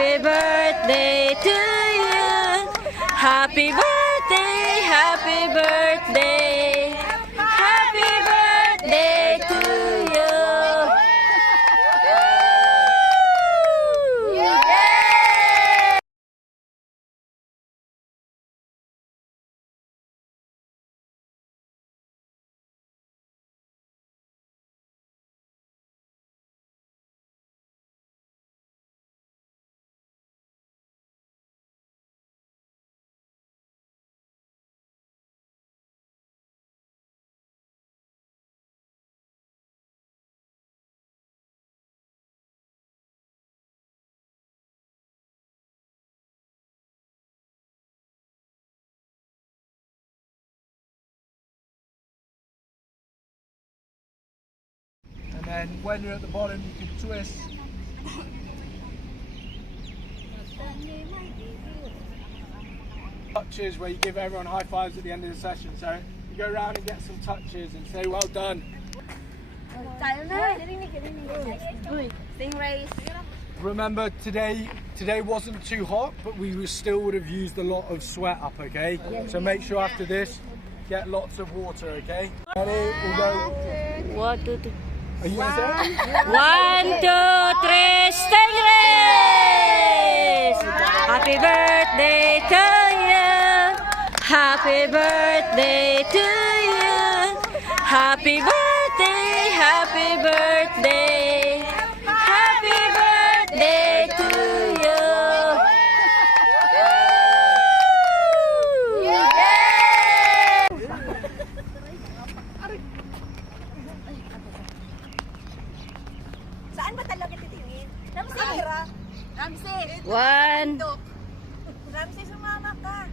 Happy birthday to you. Happy birthday, happy birthday. Happy birthday to you. Yay! And then when you're at the bottom, you can twist. Touches where you give everyone high fives at the end of the session. So you go around and get some touches and say well done. Remember today wasn't too hot, but we still would have used a lot of sweat up, okay? So make sure after this, get lots of water, okay? Ready? We'll go. 1, 2, 3. Are you gonna say it? 1, 2, 3, Stingrays! Happy birthday to you. Happy birthday to you. Happy birthday, happy birthday. Happy birthday to you. Yay! Saan ba talaga titingin? Ramsey! Ramsey! 1, Ramsey, sumama ka.